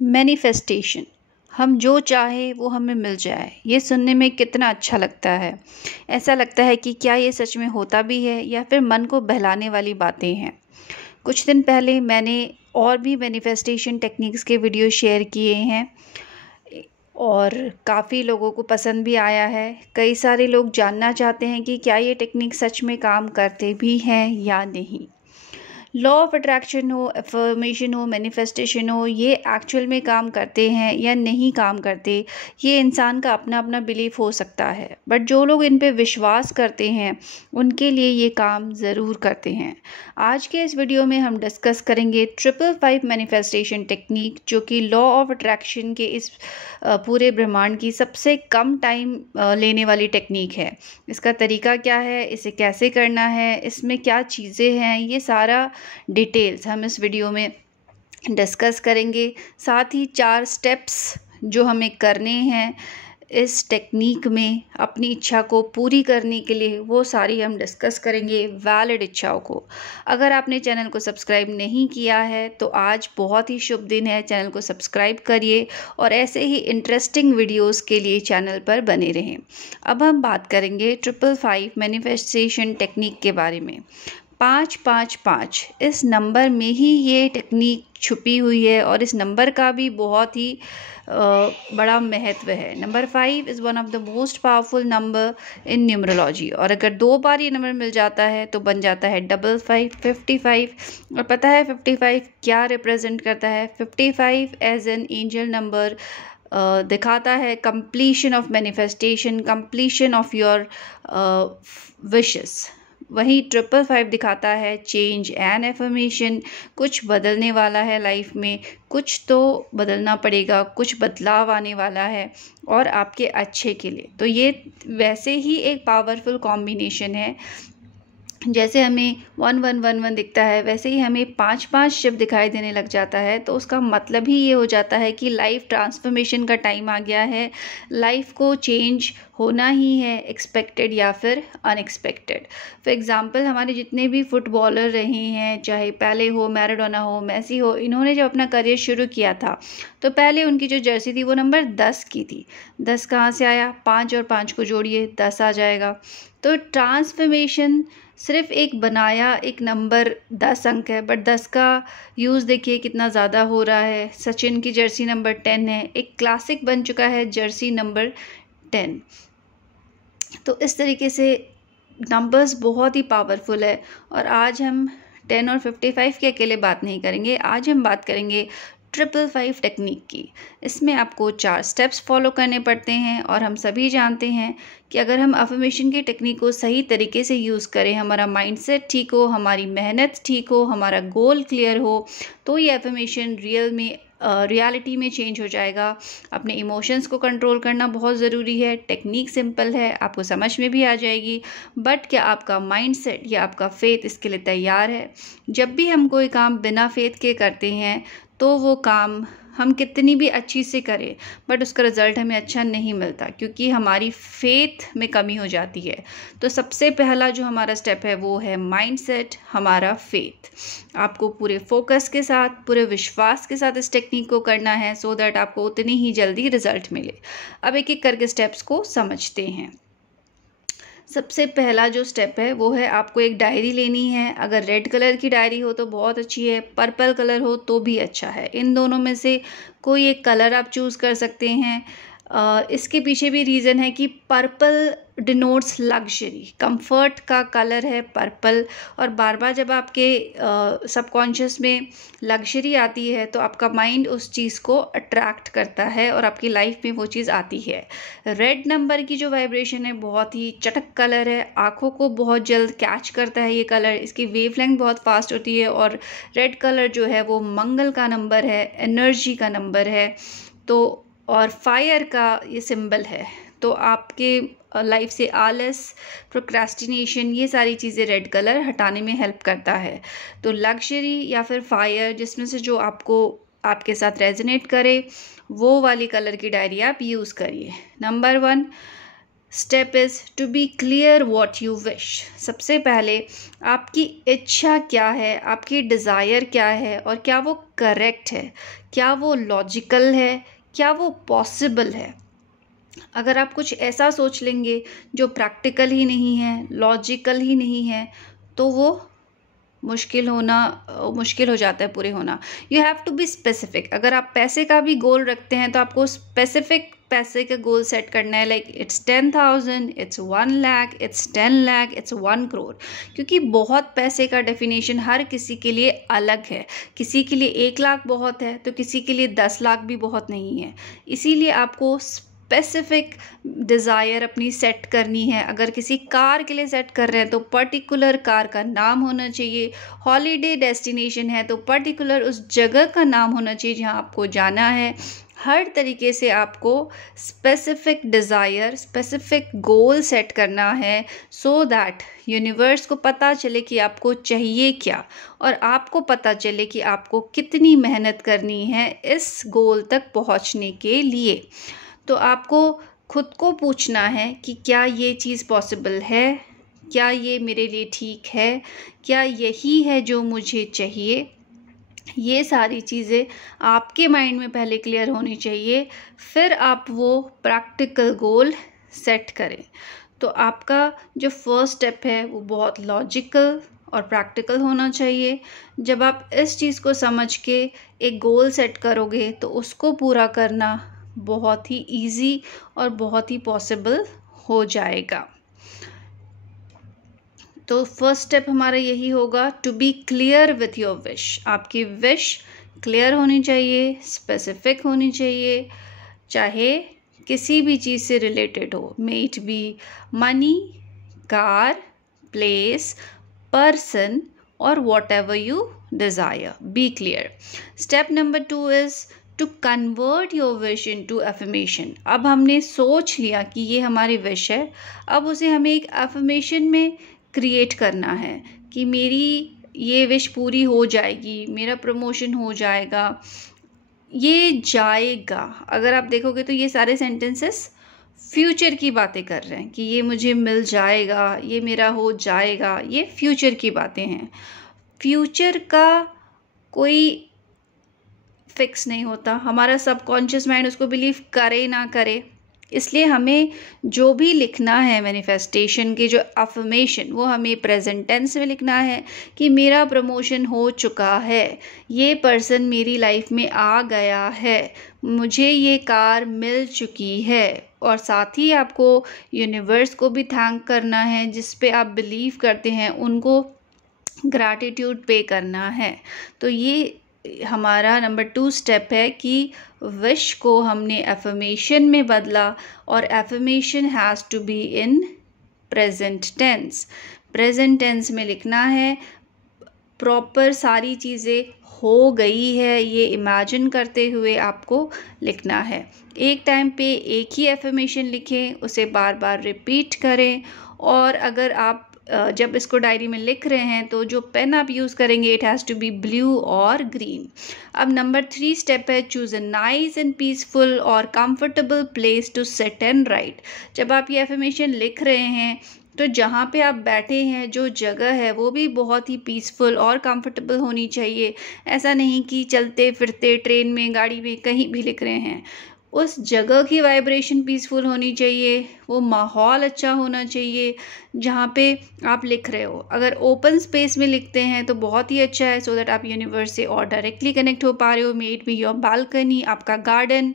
Manifestation, हम जो चाहे वो हमें मिल जाए, ये सुनने में कितना अच्छा लगता है। ऐसा लगता है कि क्या ये सच में होता भी है या फिर मन को बहलाने वाली बातें हैं। कुछ दिन पहले मैंने और भी मैनिफेस्टेशन टेक्निक्स के वीडियो शेयर किए हैं और काफ़ी लोगों को पसंद भी आया है। कई सारे लोग जानना चाहते हैं कि क्या ये टेक्निक सच में काम करते भी हैं या नहीं। लॉ ऑफ अट्रैक्शन हो, अफर्मेशन हो, मैनिफेस्टेशन हो, ये एक्चुअल में काम करते हैं या नहीं काम करते, ये इंसान का अपना अपना बिलीफ हो सकता है। बट जो लोग इन पे विश्वास करते हैं उनके लिए ये काम ज़रूर करते हैं। आज के इस वीडियो में हम डिस्कस करेंगे 555 मैनिफेस्टेशन टेक्निक, जो कि लॉ ऑफ अट्रैक्शन के इस पूरे ब्रह्मांड की सबसे कम टाइम लेने वाली टेक्निक है। इसका तरीका क्या है, इसे कैसे करना है, इसमें क्या चीज़ें हैं, ये सारा डिटेल्स हम इस वीडियो में डिस्कस करेंगे। साथ ही 4 स्टेप्स जो हमें करने हैं इस टेक्निक में अपनी इच्छा को पूरी करने के लिए, वो सारी हम डिस्कस करेंगे, वैलिड इच्छाओं को। अगर आपने चैनल को सब्सक्राइब नहीं किया है तो आज बहुत ही शुभ दिन है, चैनल को सब्सक्राइब करिए और ऐसे ही इंटरेस्टिंग वीडियोस के लिए चैनल पर बने रहें। अब हम बात करेंगे 555 मैनिफेस्टेशन टेक्निक के बारे में। 555 इस नंबर में ही ये टेक्निक छुपी हुई है और इस नंबर का भी बहुत ही बड़ा महत्व है। Number 5 is one of the most powerful number in numerology, और अगर 2 बार ये नंबर मिल जाता है तो बन जाता है 55 55। और पता है 55 क्या रिप्रेजेंट करता है? 55 एज एन एंजल नंबर दिखाता है completion of manifestation, completion of your wishes. वहीं 555 दिखाता है चेंज एंड एफर्मेशन, कुछ बदलने वाला है लाइफ में, कुछ तो बदलना पड़ेगा, कुछ बदलाव आने वाला है और आपके अच्छे के लिए। तो ये वैसे ही एक पावरफुल कॉम्बिनेशन है। जैसे हमें 1111 दिखता है, वैसे ही हमें 5 जब दिखाई देने लग जाता है तो उसका मतलब ही ये हो जाता है कि लाइफ ट्रांसफॉर्मेशन का टाइम आ गया है, लाइफ को चेंज होना ही है, एक्सपेक्टेड या फिर अनएक्सपेक्टेड। फॉर एग्जांपल, हमारे जितने भी फुटबॉलर रहे हैं, चाहे पहले हो मैराडोना हो, मेसी हो, इन्होंने जब अपना करियर शुरू किया था तो पहले उनकी जो जर्सी थी वो नंबर 10 की थी। 10 कहाँ से आया? 5 और 5 को जोड़िए, 10 आ जाएगा। तो ट्रांसफॉर्मेशन सिर्फ एक बनाया एक नंबर 10 अंक है, बट 10 का यूज़ देखिए कितना ज़्यादा हो रहा है। सचिन की जर्सी नंबर 10 है, एक क्लासिक बन चुका है जर्सी नंबर 10। तो इस तरीके से नंबर्स बहुत ही पावरफुल है। और आज हम 10 और 55 की अकेले बात नहीं करेंगे, आज हम बात करेंगे 555 टेक्निक की। इसमें आपको 4 स्टेप्स फॉलो करने पड़ते हैं और हम सभी जानते हैं कि अगर हम अफर्मेशन की टेक्निक को सही तरीके से यूज़ करें, हमारा माइंडसेट ठीक हो, हमारी मेहनत ठीक हो, हमारा गोल क्लियर हो, तो ये अफर्मेशन रियलिटी में चेंज हो जाएगा। अपने इमोशंस को कंट्रोल करना बहुत ज़रूरी है। टेक्निक सिंपल है, आपको समझ में भी आ जाएगी, बट क्या आपका माइंडसेट या आपका फेथ इसके लिए तैयार है? जब भी हम कोई काम बिना फेथ के करते हैं तो वो काम हम कितनी भी अच्छी से करें बट उसका रिज़ल्ट हमें अच्छा नहीं मिलता, क्योंकि हमारी फेथ में कमी हो जाती है। तो सबसे पहला जो हमारा स्टेप है वो है माइंडसेट, हमारा फेथ। आपको पूरे फोकस के साथ, पूरे विश्वास के साथ इस टेक्निक को करना है, सो दैट आपको उतनी ही जल्दी रिज़ल्ट मिले। अब एक एक करके स्टेप्स को समझते हैं। सबसे पहला जो स्टेप है वो है आपको एक डायरी लेनी है। अगर रेड कलर की डायरी हो तो बहुत अच्छी है, पर्पल कलर हो तो भी अच्छा है। इन दोनों में से कोई एक कलर आप चूज़ कर सकते हैं। इसके पीछे भी रीज़न है कि पर्पल डिनोट्स लग्जरी, कंफर्ट का कलर है पर्पल। और बार बार जब आपके सबकॉन्शियस में लग्जरी आती है तो आपका माइंड उस चीज़ को अट्रैक्ट करता है और आपकी लाइफ में वो चीज़ आती है। रेड नंबर की जो वाइब्रेशन है बहुत ही चटक कलर है, आँखों को बहुत जल्द कैच करता है ये कलर, इसकी वेवलेंथ बहुत फास्ट होती है। और रेड कलर जो है वो मंगल का नंबर है, एनर्जी का नंबर है, तो और फायर का ये सिंबल है। तो आपके लाइफ से आलस, प्रोक्रेस्टिनेशन, ये सारी चीज़ें रेड कलर हटाने में हेल्प करता है। तो लग्जरी या फिर फायर, जिसमें से जो आपको आपके साथ रेजोनेट करे वो वाली कलर की डायरी आप यूज़ करिए। Number 1, step is to be clear what you wish. सबसे पहले आपकी इच्छा क्या है, आपकी डिज़ायर क्या है, और क्या वो करेक्ट है, क्या वो लॉजिकल है, क्या वो पॉसिबल है। अगर आप कुछ ऐसा सोच लेंगे जो प्रैक्टिकल ही नहीं है, लॉजिकल ही नहीं है, तो वो मुश्किल हो जाता है पूरे होना। You have to be specific. अगर आप पैसे का भी गोल रखते हैं तो आपको स्पेसिफिक पैसे का गोल सेट करना है, like it's 10,000, it's 1 lakh, it's 10 lakh, it's 1 crore. क्योंकि बहुत पैसे का डेफिनेशन हर किसी के लिए अलग है। किसी के लिए 1 लाख बहुत है तो किसी के लिए 10 लाख भी बहुत नहीं है। इसीलिए आपको स्पेसिफिक डिज़ायर अपनी सेट करनी है। अगर किसी कार के लिए सेट कर रहे हैं तो पर्टिकुलर कार का नाम होना चाहिए। हॉलीडे डेस्टिनेशन है तो पर्टिकुलर उस जगह का नाम होना चाहिए जहां आपको जाना है। हर तरीके से आपको specific desire, specific goal set करना है, सो दैट यूनिवर्स को पता चले कि आपको चाहिए क्या, और आपको पता चले कि आपको कितनी मेहनत करनी है इस गोल तक पहुंचने के लिए। तो आपको खुद को पूछना है कि क्या ये चीज़ पॉसिबल है, क्या ये मेरे लिए ठीक है, क्या यही है जो मुझे चाहिए। ये सारी चीज़ें आपके माइंड में पहले क्लियर होनी चाहिए, फिर आप वो प्रैक्टिकल गोल सेट करें। तो आपका जो फर्स्ट स्टेप है वो बहुत लॉजिकल और प्रैक्टिकल होना चाहिए। जब आप इस चीज़ को समझ के एक गोल सेट करोगे तो उसको पूरा करना बहुत ही इजी और बहुत ही पॉसिबल हो जाएगा। तो फर्स्ट स्टेप हमारा यही होगा, to be clear with your wish. आपकी विश क्लियर होनी चाहिए, स्पेसिफिक होनी चाहिए, चाहे किसी भी चीज़ से रिलेटेड हो, may it be money, car, place, person, और whatever you desire, be clear. Step number 2 is to convert your wish into affirmation. अब हमने सोच लिया कि ये हमारी विश है, अब उसे हमें एक एफर्मेशन में क्रिएट करना है कि मेरी ये विश पूरी हो जाएगी, मेरा प्रमोशन हो जाएगा, ये जाएगा। अगर आप देखोगे तो ये सारे सेंटेंसेस फ्यूचर की बातें कर रहे हैं कि ये मुझे मिल जाएगा, ये मेरा हो जाएगा, ये फ्यूचर की बातें हैं। फ्यूचर का कोई फिक्स नहीं होता, हमारा सबकॉन्शियस माइंड उसको बिलीव करे ना करे। इसलिए हमें जो भी लिखना है मैनिफेस्टेशन के जो अफर्मेशन, वो हमें प्रेजेंट टेंस में लिखना है कि मेरा प्रमोशन हो चुका है, ये पर्सन मेरी लाइफ में आ गया है, मुझे ये कार मिल चुकी है। और साथ ही आपको यूनिवर्स को भी थैंक करना है, जिस पे आप बिलीव करते हैं उनको ग्रैटिट्यूड पे करना है। तो ये हमारा नंबर 2 स्टेप है कि विश को हमने एफर्मेशन में बदला, और affirmation has to be in present tense. Present tense में लिखना है, प्रॉपर सारी चीज़ें हो गई है ये इमेजिन करते हुए आपको लिखना है। एक टाइम पे एक ही एफर्मेशन लिखें, उसे बार बार रिपीट करें। और अगर आप जब इसको डायरी में लिख रहे हैं तो जो पेन आप यूज़ करेंगे it has to be blue और ग्रीन। अब नंबर 3 स्टेप है, choose a nice and peaceful और comfortable place to sit and write. जब आप ये एफर्मेशन लिख रहे हैं तो जहाँ पे आप बैठे हैं जो जगह है वो भी बहुत ही पीसफुल और कंफर्टेबल होनी चाहिए। ऐसा नहीं कि चलते फिरते ट्रेन में, गाड़ी में, कहीं भी लिख रहे हैं। उस जगह की वाइब्रेशन पीसफुल होनी चाहिए, वो माहौल अच्छा होना चाहिए जहाँ पे आप लिख रहे हो। अगर ओपन स्पेस में लिखते हैं तो बहुत ही अच्छा है, सो दैट आप यूनिवर्स से और डायरेक्टली कनेक्ट हो पा रहे हो। May it be your balcony, आपका गार्डन,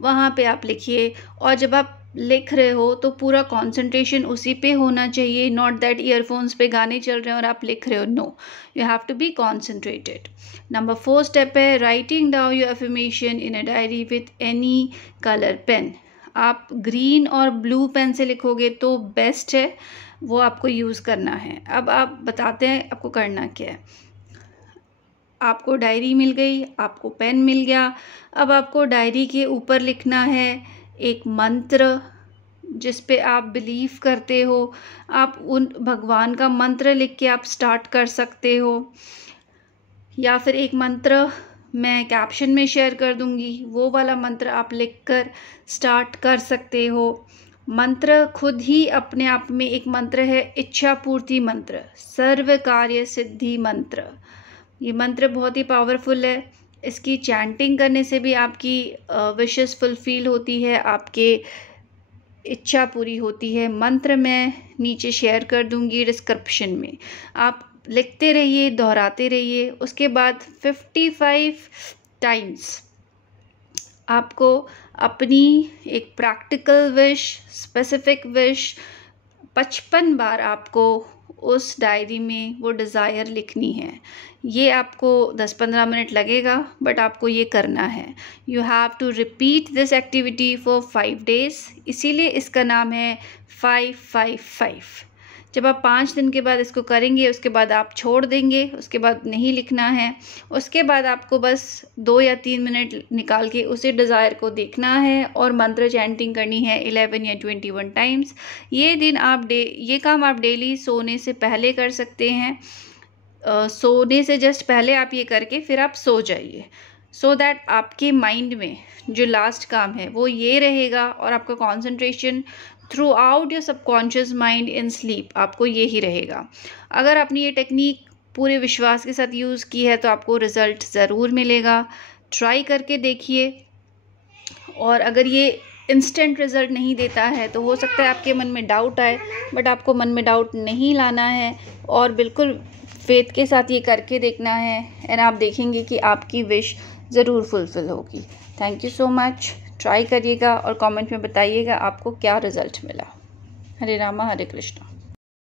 वहाँ पे आप लिखिए। और जब आप लिख रहे हो तो पूरा कंसंट्रेशन उसी पे होना चाहिए, नॉट दैट ईयरफोन्स पे गाने चल रहे हैं और आप लिख रहे हो। No, you have to be concentrated. Number 4 step है, writing down your affirmation in a diary with any colour pen. आप ग्रीन और ब्लू पेन से लिखोगे तो बेस्ट है, वो आपको यूज़ करना है। अब आप बताते हैं आपको करना क्या है। आपको डायरी मिल गई, आपको पेन मिल गया। अब आपको डायरी के ऊपर लिखना है एक मंत्र जिस पे आप बिलीव करते हो। आप उन भगवान का मंत्र लिख के आप स्टार्ट कर सकते हो, या फिर एक मंत्र मैं कैप्शन में शेयर कर दूंगी, वो वाला मंत्र आप लिख कर स्टार्ट कर सकते हो। मंत्र खुद ही अपने आप में एक मंत्र है, इच्छा पूर्ति मंत्र, सर्व कार्य सिद्धि मंत्र। ये मंत्र बहुत ही पावरफुल है। इसकी चैंटिंग करने से भी आपकी विशेस फुलफिल होती है, आपके इच्छा पूरी होती है। मंत्र मैं नीचे शेयर कर दूंगी डिस्क्रिप्शन में, आप लिखते रहिए, दोहराते रहिए। उसके बाद 55 टाइम्स आपको अपनी एक प्रैक्टिकल विश, स्पेसिफिक विश 55 बार आपको उस डायरी में वो डिज़ायर लिखनी है। ये आपको 10-15 मिनट लगेगा, बट आपको ये करना है। You have to repeat this activity for 5 days, इसीलिए इसका नाम है 555। जब आप 5 दिन के बाद इसको करेंगे, उसके बाद आप छोड़ देंगे, उसके बाद नहीं लिखना है। उसके बाद आपको बस 2 या 3 मिनट निकाल के उसी डिज़ायर को देखना है और मंत्र चैंटिंग करनी है 11 या 21 टाइम्स। ये काम आप डेली सोने से पहले कर सकते हैं। सोने से जस्ट पहले आप ये करके फिर आप सो जाइए, सो दैट आपके माइंड में जो लास्ट काम है वो ये रहेगा और आपका concentration through out your subconscious mind in sleep आपको ये ही रहेगा। अगर आपने ये टेक्निक पूरे विश्वास के साथ यूज़ की है तो आपको रिज़ल्ट ज़रूर मिलेगा। ट्राई करके देखिए, और अगर ये इंस्टेंट रिज़ल्ट नहीं देता है तो हो सकता है आपके मन में डाउट आए, बट आपको मन में डाउट नहीं लाना है और बिल्कुल फेथ के साथ ये करके देखना है, एंड आप देखेंगे कि आपकी विश ज़रूर फुलफ़िल होगी। Thank you so much. Try करिएगा और कमेंट में बताइएगा आपको क्या रिज़ल्ट मिला। हरे रामा हरे कृष्णा।